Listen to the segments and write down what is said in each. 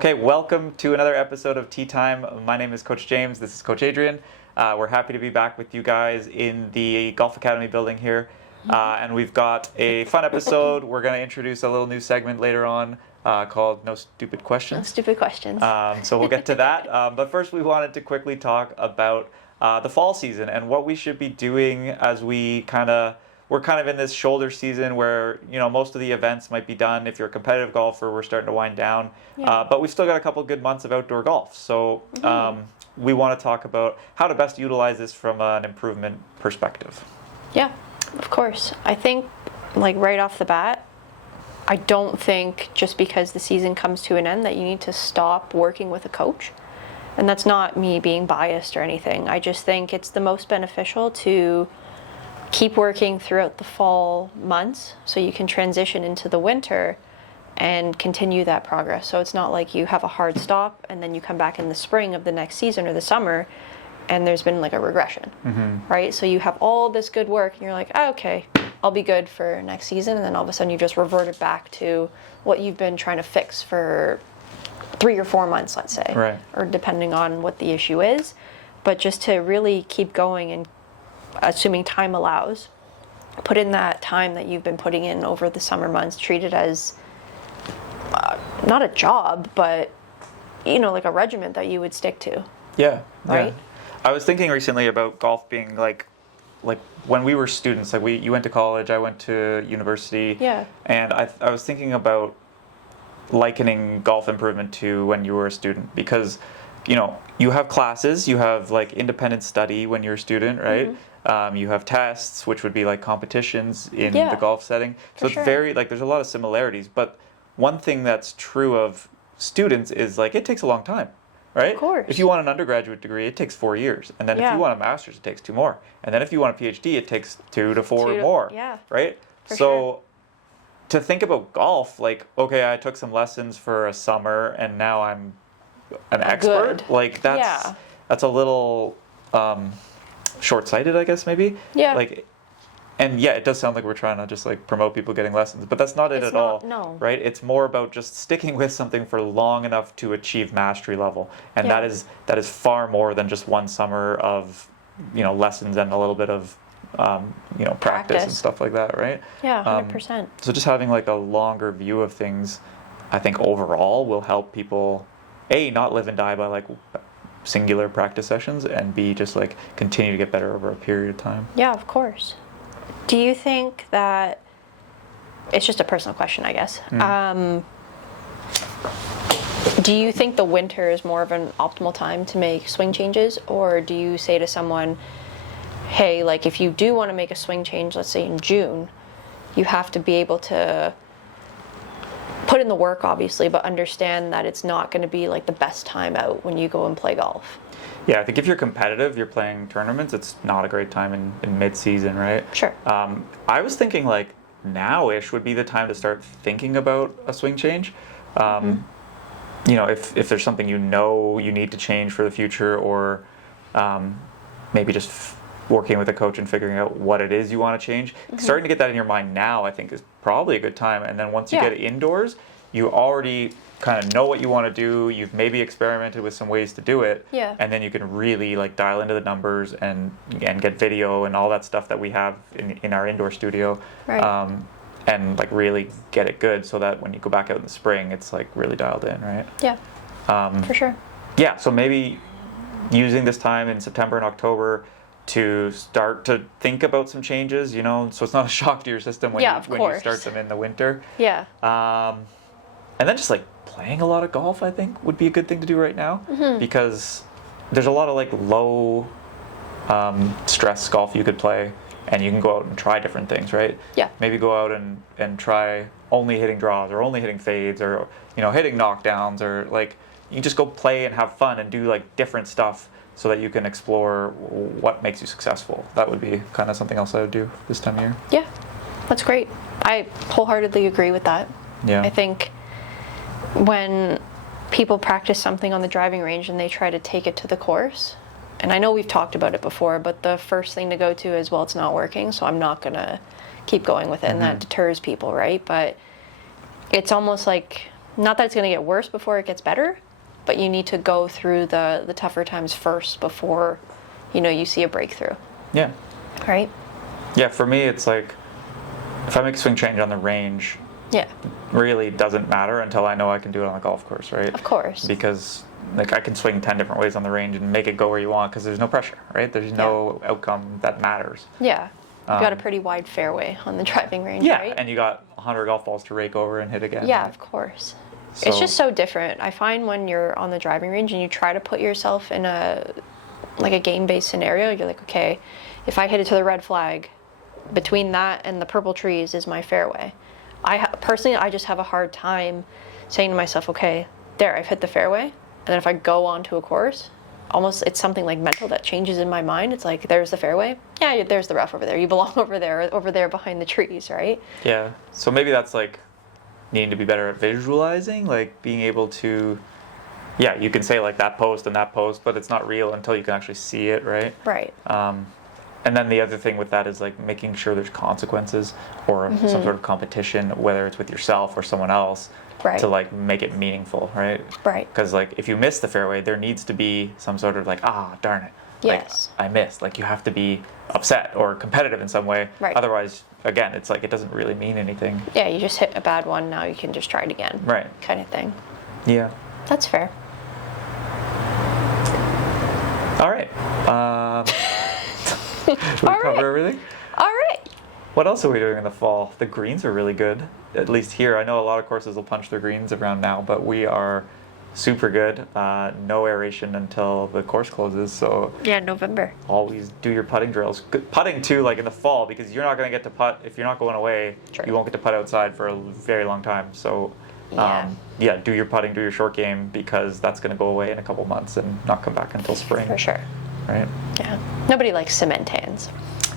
Okay, welcome to another episode of Tea Time. My name is Coach James. This is Coach Adrienne. We're happy to be back with you guys in the Golf Academy building here. And we've got a fun episode. We're going to introduce a little new segment later on called No Stupid Questions. No Stupid Questions. So we'll get to that. But first we wanted to quickly talk about the fall season and what we should be doing as we're kind of in this shoulder season where, you know, most of the events might be done. If you're a competitive golfer, we're starting to wind down. Yeah. But we've still got a couple good months of outdoor golf. So we want to talk about how to best utilize this from an improvement perspective. Yeah, of course. I think, like, right off the bat, I don't think just because the season comes to an end that you need to stop working with a coach. And that's not me being biased or anything. I just think it's the most beneficial to keep working throughout the fall months so you can transition into the winter and continue that progress. So it's not like you have a hard stop and then you come back in the spring of the next season or the summer and there's been like a regression, right? So you have all this good work and you're like, oh, okay, I'll be good for next season. And then all of a sudden you just reverted back to what you've been trying to fix for 3 or 4 months, let's say, right, or depending on what the issue is. But just to really keep going and assuming time allows, put in that time that you've been putting in over the summer months, treat it as not a job, but, you know, like a regiment that you would stick to. Yeah. Right? Yeah. I was thinking recently about golf being like when we were students, like you went to college, I went to university. Yeah. And I was thinking about likening golf improvement to when you were a student because, you know, you have classes, you have like independent study when you're a student, right? You have tests, which would be like competitions in the golf setting. So it's very, like, there's a lot of similarities. But one thing that's true of students is, like, it takes a long time, right? Of course. If you want an undergraduate degree, it takes 4 years. And then if you want a master's, it takes 2 more. And then if you want a PhD, it takes 2 to 4 more, right? So to think about golf, like, okay, I took some lessons for a summer and now I'm an expert. Good. Like, that's a little short-sighted, I guess, maybe. Yeah. Like, and yeah, it does sound like we're trying to just like promote people getting lessons, but that's not it at all. No. Right? It's more about just sticking with something for long enough to achieve mastery level, and that is far more than just one summer of, you know, lessons and a little bit of you know, practice and stuff like that, right? Yeah, 100%. So just having like a longer view of things, I think overall will help people, A, not live and die by like singular practice sessions, and B, just like continue to get better over a period of time. Yeah, of course. Do you think that, it's just a personal question, I guess, do you think the winter is more of an optimal time to make swing changes, or do you say to someone, hey, like, if you do want to make a swing change, let's say in June, you have to be able to put in the work, obviously, but understand that it's not going to be like the best time out when you go and play golf? Yeah, I think if you're competitive, you're playing tournaments, it's not a great time in mid-season, right? Sure. I was thinking like now-ish would be the time to start thinking about a swing change. You know, if there's something you know you need to change for the future, or maybe just working with a coach and figuring out what it is you want to change. Starting to get that in your mind now, I think, is probably a good time. And then once you get get you already kind of know what you want to do. You've maybe experimented with some ways to do it. Yeah. And then you can really like dial into the numbers and get video and all that stuff that we have in our indoor studio. Right. And like really get it good so that when you go back out in the spring, it's like really dialed in, right? Yeah. For sure. Yeah. So maybe using this time in September and October to start to think about some changes, you know, so it's not a shock to your system when you start them in the winter. Yeah. And then just like playing a lot of golf, I think, would be a good thing to do right now, because there's a lot of like low stress golf you could play, and you can go out and try different things, right? Yeah. Maybe go out and try only hitting draws or only hitting fades, or, you know, hitting knockdowns, or like you just go play and have fun and do like different stuff so that you can explore what makes you successful. That would be kind of something else I would do this time of year. Yeah, that's great. I wholeheartedly agree with that. Yeah. I think when people practice something on the driving range and they try to take it to the course, and I know we've talked about it before, but the first thing to go to is, well, it's not working, so I'm not going to keep going with it, and that deters people, right? But it's almost like Not that it's going to get worse before it gets better, but you need to go through the tougher times first before, you see a breakthrough. Yeah. Right? Yeah, for me, it's like, if I make a swing change on the range, Yeah. really doesn't matter until I know I can do it on the golf course, right? Of course. Because like I can swing 10 different ways on the range and make it go where you want because there's no pressure, right? There's no outcome that matters. Yeah. You've got a pretty wide fairway on the driving range, Yeah, right? and you got 100 golf balls to rake over and hit again. Yeah, right? of course. So, It's just so different. I find when you're on the driving range and you try to put yourself in a game-based scenario, you're like, okay, if I hit it to the red flag, between that and the purple trees is my fairway. Personally, I just have a hard time saying to myself, okay, there, I've hit the fairway. And then if I go onto a course, almost it's something like mental that changes in my mind. It's like, there's the fairway. Yeah, there's the rough over there. You belong over there behind the trees, right? Yeah. So maybe that's like needing to be better at visualizing, like being able to, yeah, you can say like that post and that post, but it's not real until you can actually see it, right? Right. And then the other thing with that is like making sure there's consequences or some sort of competition, whether it's with yourself or someone else, Right. to like make it meaningful, right? Right. Because like if you miss the fairway, there needs to be some sort of like, darn it, Yes. like I missed. Like you have to be upset or competitive in some way. Right. Otherwise, again, it's like it doesn't really mean anything. Yeah, you just hit a bad one, now you can just try it again. Right. Kind of thing. Yeah. That's fair. All right. Did we All cover right. everything? All right. What else are we doing in the fall? The greens are really good. At least here. I know a lot of courses will punch their greens around now, but we are super good. No aeration until the course closes, so Yeah, November. always do your putting drills. Good putting too, like in the fall, because you're not going to get to putt if you're not going away. True. You won't get to putt outside for a very long time. So, Yeah. do your putting, do your short game, because that's going to go away in a couple months and not come back until spring. For sure. Right? Yeah. Nobody likes cement hands.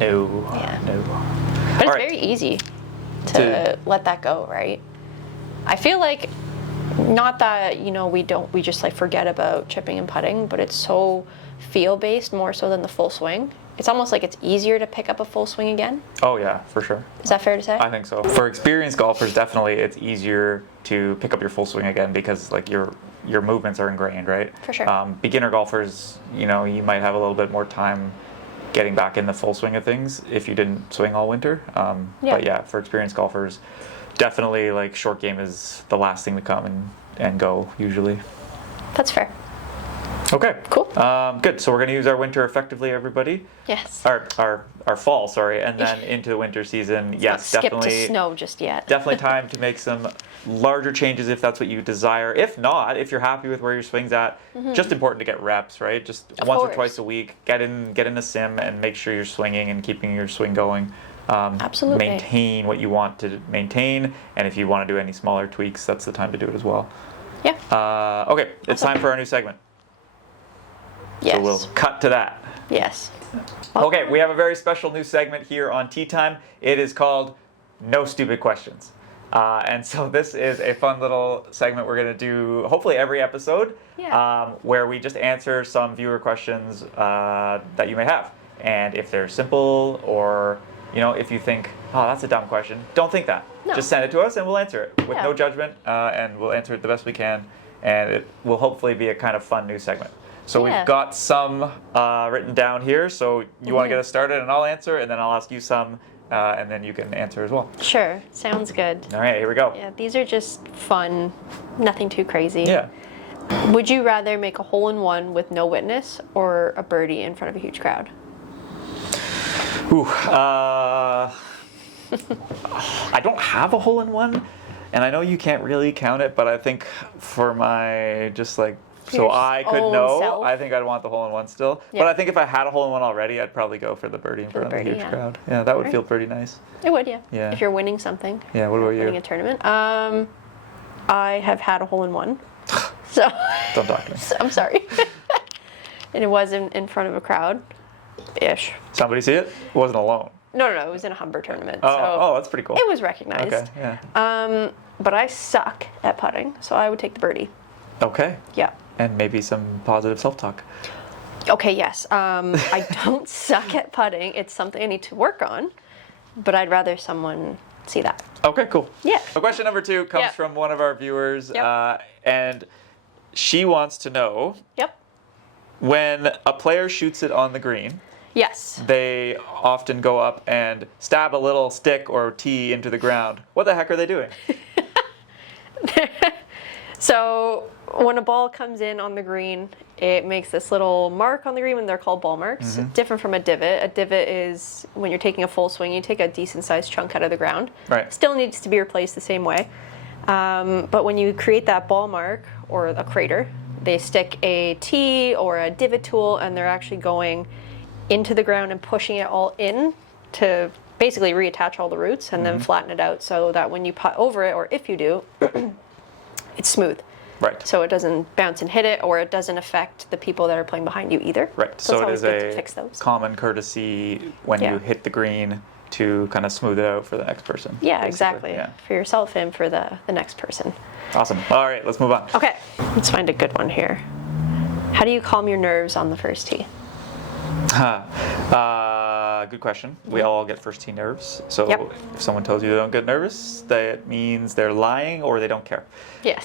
No. Yeah. No. But it's All right. very easy to let that go, right? I feel like not that, we just like forget about chipping and putting, but it's so feel based more so than the full swing. It's almost like it's easier to pick up a full swing again. Oh yeah, for sure. Is that fair to say? I think so. For experienced golfers, definitely it's easier to pick up your full swing again because like your movements are ingrained, right? For sure. Beginner golfers, you might have a little bit more time getting back in the full swing of things if you didn't swing all winter. But yeah, for experienced golfers, definitely like short game is the last thing to come and go usually. That's fair. Okay. Cool. Good. So we're going to use our winter effectively, everybody. Yes. Our fall, sorry, and then into the winter season. Yes, Skip definitely. to snow just yet. Definitely time to make some larger changes if that's what you desire. If not, if you're happy with where your swing's at, just important to get reps, right? Just Of once course. or twice a week, get in a sim and make sure you're swinging and keeping your swing going. Absolutely. Maintain what you want to maintain, and if you want to do any smaller tweaks, that's the time to do it as well. Yeah. Okay, it's time for our new segment. Yes. So we'll cut to that. Yes. Okay, we have a very special new segment here on Tea Time. It is called No Stupid Questions. And so this is a fun little segment we're going to do hopefully every episode, where we just answer some viewer questions that you may have. And if they're simple or, if you think, oh, that's a dumb question, don't think that. No. Just send it to us and we'll answer it with Yeah. no judgment, and we'll answer it the best we can. And it will hopefully be a kind of fun new segment. So Yeah. we've got some written down here. So you want to get us started, and I'll answer, and then I'll ask you some, and then you can answer as well. Sure. Sounds good. All right, here we go. Yeah, these are just fun. Nothing too crazy. Yeah. Would you rather make a hole-in-one with no witness or a birdie in front of a huge crowd? Ooh. I don't have a hole-in-one, and I know you can't really count it, but I think for my so I could own know, self. I think I'd want the hole-in-one still. Yeah. But I think if I had a hole-in-one already, I'd probably go for the birdie in front of the birdie, huge yeah. crowd. Yeah, that would Alright. feel pretty nice. It would, yeah. Yeah. If you're winning something. Yeah, what about you? Winning a tournament. I have had a hole-in-one. So Don't talk to me. I'm sorry. And it was in front of a crowd-ish. Somebody see it? It wasn't alone. No, it was in a Humber tournament. Oh, so that's pretty cool. it was recognized. Okay, yeah. But I suck at putting, so I would take the birdie. Okay. Yeah. And maybe some positive self-talk. Okay, yes. I don't suck at putting. It's something I need to work on, but I'd rather someone see that. Okay, cool. Yeah. So question number 2 comes Yeah. from one of our viewers, Yep. and she wants to know, Yep. when a player shoots it on the green, Yes. they often go up and stab a little stick or tee into the ground. What the heck are they doing? So when a ball comes in on the green, it makes this little mark on the green, and they're called ball marks. Different from a divot. A divot is when you're taking a full swing, you take a decent sized chunk out of the ground. Right. Still needs to be replaced the same way. But when you create that ball mark or a crater, they stick a tee or a divot tool, and they're actually going into the ground and pushing it all in to basically reattach all the roots and then flatten it out so that when you putt over it, or if you do, it's smooth. Right. So it doesn't bounce and hit it, or it doesn't affect the people that are playing behind you either. Right. So, So it it's is always good to a fix those. common courtesy when Yeah. you hit the green to kind of smooth it out for the next person. Yeah, basically. exactly. Yeah. For yourself and for the next person. Awesome. All right, let's move on. Okay, let's find a good one here. How do you calm your nerves on the first tee? Good question. We all get first tee nerves. So Yep. if someone tells you they don't get nervous, that means they're lying or they don't care. Yes.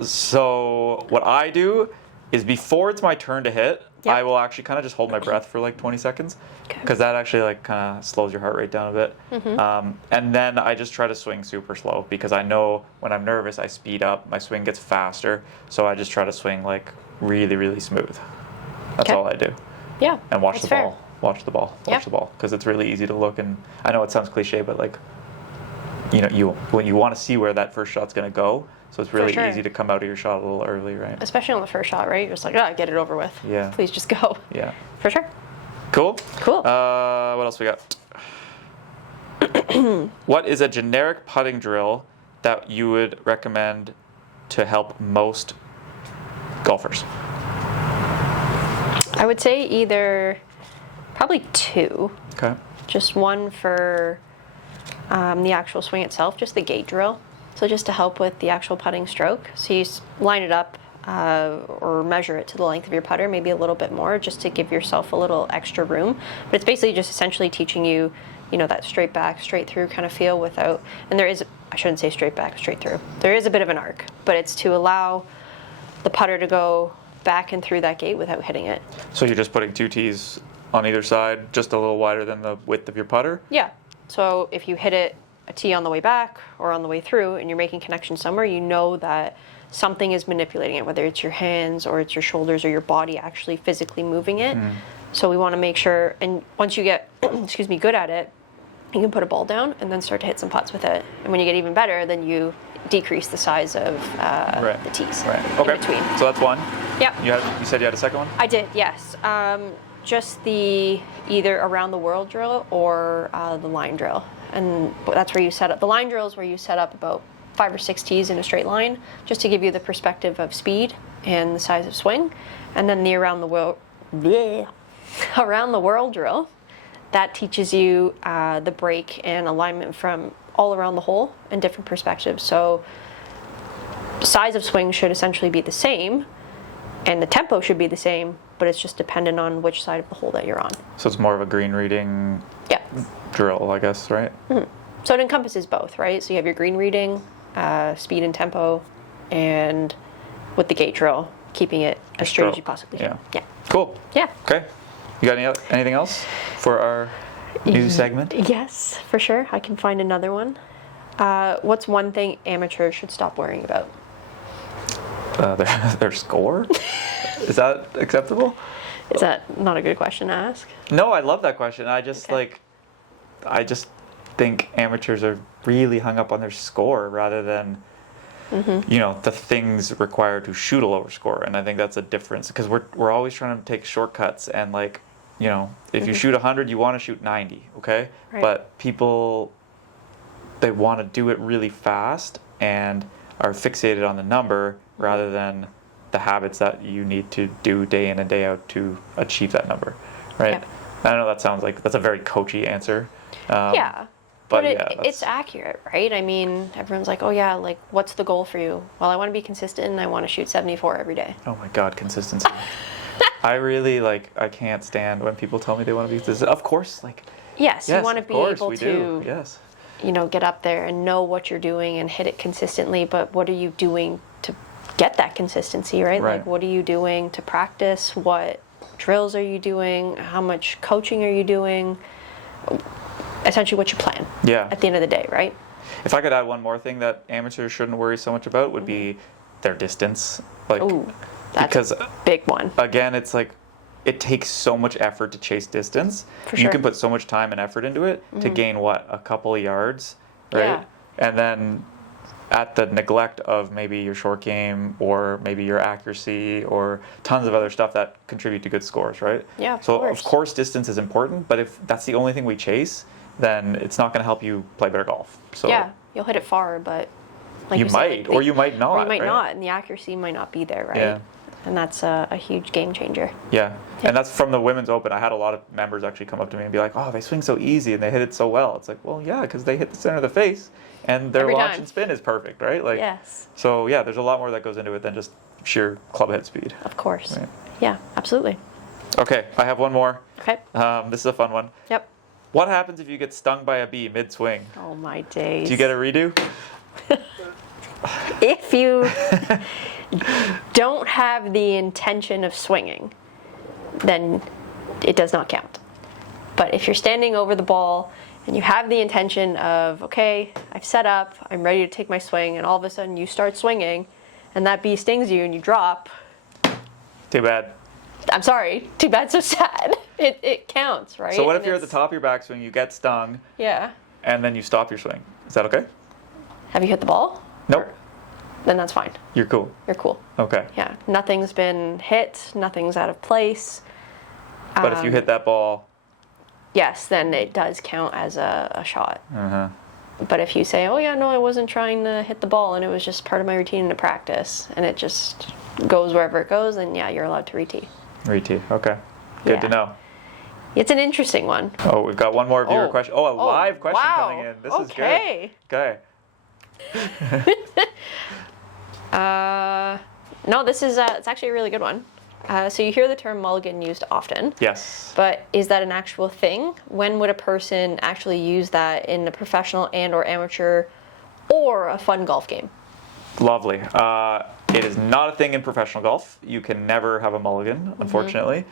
So what I do is before it's my turn to hit, Yep. I will actually kind of just hold my breath for like 20 seconds Okay. because that actually like kind of slows your heart rate down a bit. Mm-hmm. And then I just try to swing super slow because I know when I'm nervous, I speed up, my swing gets faster. So I just try to swing like really, really smooth. That's Okay. all I do. Yeah. And watch that's the fair. ball. Watch the ball. Watch Yeah. the ball. Because it's really easy to look, and I know it sounds cliche, but like, you know, when you want to see where that first shot's going to go, so it's really sure. easy to come out of your shot a little early, right? Especially on the first shot, right? You're just like, get it over with. Yeah. Please just go. Yeah. For sure. Cool. Cool. What else we got? What is a generic putting drill that you would recommend to help most golfers? I would say probably 2. Okay. Just one for the actual swing itself, just the gate drill. So just to help with the actual putting stroke. So you line it up or measure it to the length of your putter, maybe a little bit more, just to give yourself a little extra room. But it's basically just essentially teaching you, that straight back, straight through kind of feel without, and I shouldn't say straight back, straight through. There is a bit of an arc, but it's to allow the putter to go back and through that gate without hitting it. So you're just putting 2 tees on either side, just a little wider than the width of your putter? Yeah. So if you hit it a tee on the way back or on the way through and you're making connection somewhere, you know that something is manipulating it, whether it's your hands or it's your shoulders or your body actually physically moving it. So we want to make sure, and once you get, good at it, you can put a ball down and then start to hit some putts with it. And when you get even better, then you decrease the size of the tees Okay. in between. So that's one. Yep. You said you had a second one? I did, yes. Just the either around the world drill or the line drill. And that's where you set up. The line drill is where you set up about 5 or 6 tees in a straight line, just to give you the perspective of speed and the size of swing. And then the around the world drill, that teaches you the break and alignment from all around the hole and different perspectives. So size of swing should essentially be the same, and the tempo should be the same, but it's just dependent on which side of the hole that you're on. So it's more of a green reading Yeah. drill, I guess, right? So it encompasses both, right? So you have your green reading, speed and tempo, and with the gate drill, keeping it as straight as you possibly can. Yeah. Yeah. Cool. Yeah. Okay. You got anything else for our new segment? Yes, for sure. I can find another one. What's one thing amateurs should stop worrying about? Their score? Is that acceptable? Is that not a good question to ask? No, I love that question. I just Okay. I just think amateurs are really hung up on their score rather than the things required to shoot a lower score. And I think that's a difference because we're always trying to take shortcuts and if you shoot 100, you want to shoot 90, okay? Right. But people, they want to do it really fast and are fixated on the number rather than the habits that you need to do day in and day out to achieve that number, right? Yeah. I know that sounds like that's a very coachy answer. Yeah. But it's accurate, right? I mean, everyone's like, oh yeah, like what's the goal for you? Well, I want to be consistent and I want to shoot 74 every day. Oh my God, consistency. I really I can't stand when people tell me they want to be consistent. Of course, Yes, you want to of be course able we to do. Yes. get up there and know what you're doing and hit it consistently, but what are you doing to get that consistency, right? Like, what are you doing to practice? What drills are you doing? How much coaching are you doing? Essentially what you plan at the end of the day, right? If I could add one more thing that amateurs shouldn't worry so much about would be their distance. Like, that's because a big one. Again, it's like, it takes so much effort to chase distance. For sure. You can put so much time and effort into it to gain a couple of yards, right? Yeah. And then at the neglect of maybe your short game or maybe your accuracy or tons of other stuff that contribute to good scores, right? Yeah, of course distance is important, but if that's the only thing we chase, then it's not going to help you play better golf. So yeah, you'll hit it far, but like you might, or you might not. Or you might right? not, and the accuracy might not be there, right? Yeah. And that's a huge game changer. Yeah, and that's from the Women's Open. I had a lot of members actually come up to me and be like, oh, they swing so easy and they hit it so well. It's like, well, yeah, because they hit the center of the face and their Every launch time. and spin is perfect, right? Like, yes. So, yeah, there's a lot more that goes into it than just sheer club head speed. Of course. Right. Yeah, absolutely. Okay, I have one more. Okay. This is a fun one. Yep. What happens if you get stung by a bee mid-swing? Oh, my days. Do you get a redo? If you don't have the intention of swinging, then it does not count. But if you're standing over the ball and you have the intention of, okay, I've set up, I'm ready to take my swing, and all of a sudden you start swinging and that bee stings you and you drop. Too bad. I'm sorry, too bad, so sad. It counts, right? So what if you're at the top of your backswing, you get stung, Yeah. and then you stop your swing? Is that okay? Have you hit the ball? Nope. Then that's fine. You're cool. You're cool. Okay. Yeah. Nothing's been hit. Nothing's out of place. But if you hit that ball... Yes, then it does count as a shot. Uh-huh. But if you say, oh yeah, no, I wasn't trying to hit the ball and it was just part of my routine to practice and it just goes wherever it goes, then yeah, you're allowed to re-tee. Re-tee. Okay. Good to know. It's an interesting one. Oh, we've got one more viewer question. Oh, a live question wow. coming in. This is good. Okay. No, this is it's actually a really good one. So you hear the term mulligan used often. Yes. But is that an actual thing? When would a person actually use that in a professional and or amateur or a fun golf game? Lovely. It is not a thing in professional golf. You can never have a mulligan, unfortunately.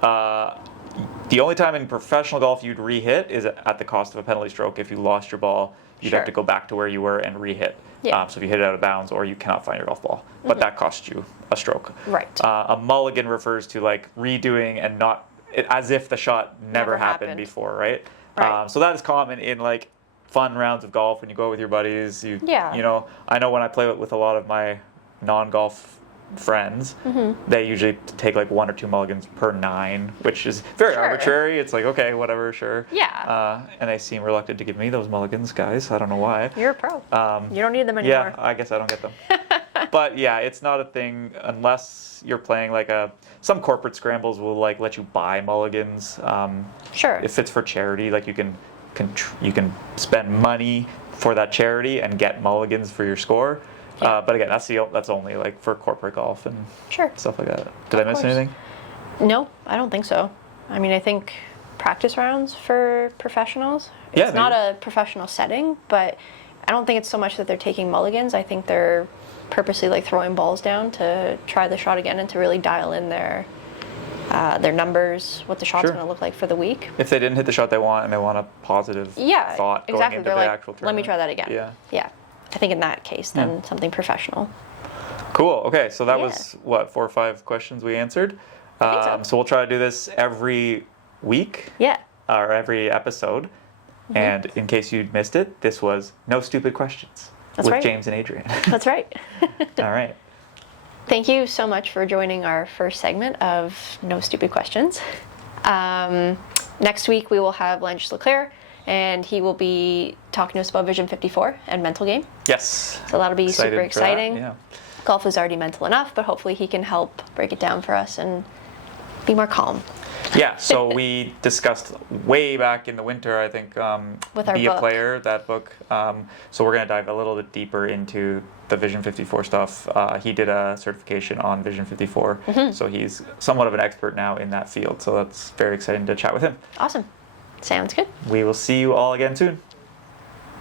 The only time in professional golf you'd re-hit is at the cost of a penalty stroke. If you lost your ball, you'd have to go back to where you were and re-hit. Yeah. So if you hit it out of bounds or you cannot find your golf ball. But that costs you a stroke. Right. A mulligan refers to like redoing and not as if the shot never happened before, right? So that is common in like fun rounds of golf when you go with your buddies. You know, I know when I play with a lot of my non-golf friends, they usually take like 1 or 2 mulligans per 9, which is very arbitrary. It's like, okay, whatever, sure. Yeah. And they seem reluctant to give me those mulligans, guys. I don't know why. You're a pro. You don't need them anymore. Yeah, I guess I don't get them. But yeah, it's not a thing unless you're playing like some corporate scrambles will like let you buy mulligans. Sure. If it's for charity, like you can spend money for that charity and get mulligans for your score. But again, that's only like for corporate golf and stuff like that. Did I miss anything? No, I don't think so. I mean, I think practice rounds for professionals. It's not a professional setting, but I don't think it's so much that they're taking mulligans. I think they're purposely like throwing balls down to try the shot again and to really dial in their numbers, what the shot's going to look like for the week. If they didn't hit the shot they want and they want a positive thought going into the actual tournament. Let me try that again. Yeah. I think in that case, then something professional. Cool. Okay, so that was, 4 or 5 questions we answered. I think so we'll try to do this every week. Yeah. Or every episode. And in case you missed it, this was No Stupid Questions with James and Adrienne. That's right. All right. Thank you so much for joining our first segment of No Stupid Questions. Next week we will have Lance Leclerc, and he will be talking to us about Vision 54 and mental game. Yes. So that'll be super exciting. Yeah. Golf is already mental enough, but hopefully he can help break it down for us and be more calm. Yeah, so we discussed way back in the winter, I think, with our Be book. a Player, that book. So we're going to dive a little bit deeper into the Vision 54 stuff. He did a certification on Vision 54, so he's somewhat of an expert now in that field. So that's very exciting to chat with him. Awesome. Sounds good. We will see you all again soon.